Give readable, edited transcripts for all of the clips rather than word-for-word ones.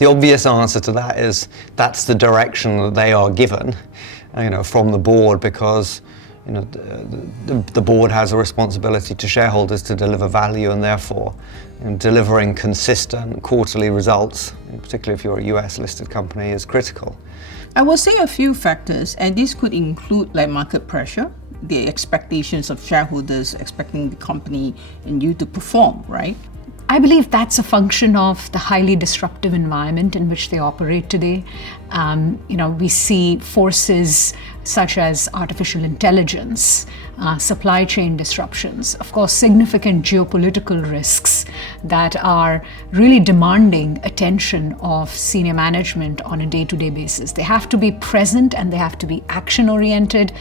The obvious answer to that is that's the direction that they are given, from the board, because the board has a responsibility to shareholders to deliver value, and therefore delivering consistent quarterly results, particularly if you're a US listed company, is critical. I will say a few factors, and this could include like market pressure, the expectations of shareholders expecting the company and you to perform, right? I believe that's a function of the highly disruptive environment in which they operate today. We see forces such as artificial intelligence, supply chain disruptions, of course, significant geopolitical risks that are really demanding attention of senior management on a day-to-day basis. They have to be present and they have to be action-oriented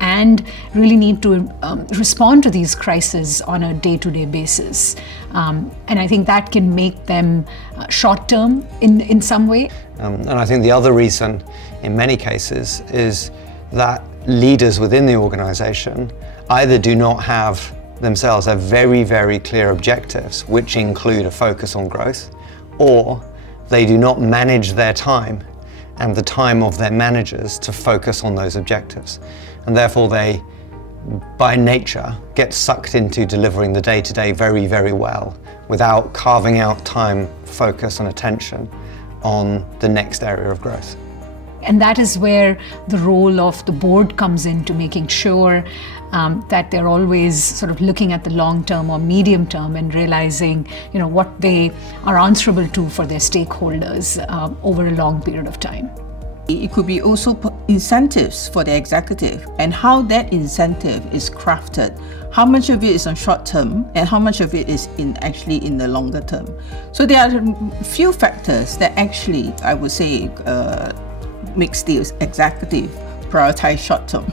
and really need to respond to these crises on a day-to-day basis. And I think that can make them short-term in some way. And I think the other reason, in many cases, is that leaders within the organization either do not have themselves have very, very clear objectives, which include a focus on growth, or they do not manage their time and the time of their managers to focus on those objectives. And therefore they, by nature, get sucked into delivering the day-to-day very, very well without carving out time, focus and attention on the next area of growth. And that is where the role of the board comes into making sure that they're always sort of looking at the long term or medium term and realizing, what they are answerable to for their stakeholders over a long period of time. It could be also incentives for the executive and how that incentive is crafted. How much of it is on short term and how much of it is actually in the longer term. So there are a few factors that actually, I would say, makes the executive prioritize short term.